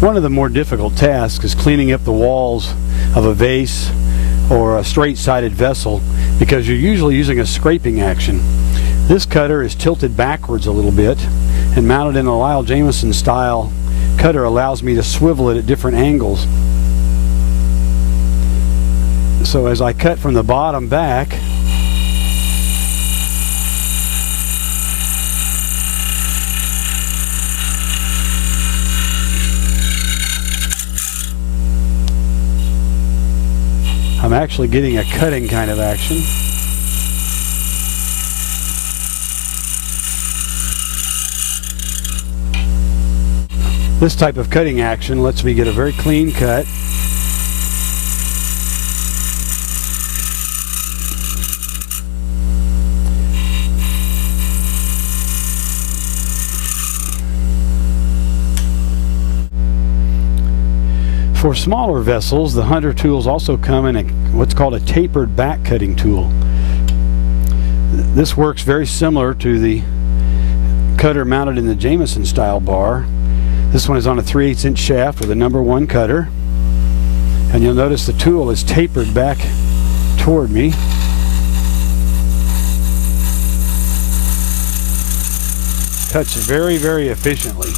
One of the more difficult tasks is cleaning up the walls of a vase or a straight-sided vessel, because you're usually using a scraping action. This cutter is tilted backwards a little bit and mounted in a Lyle Jamieson style cutter allows me to swivel it at different angles. So as I cut from the bottom back, I'm actually getting a cutting kind of action. This type of cutting action lets me get a very clean cut. For smaller vessels, the Hunter tools also come in what's called a tapered back cutting tool. This works very similar to the cutter mounted in the Jamieson style bar. This one is on a 3/8 inch shaft with a number 1 cutter, and you'll notice the tool is tapered back toward me. Cuts very, very efficiently.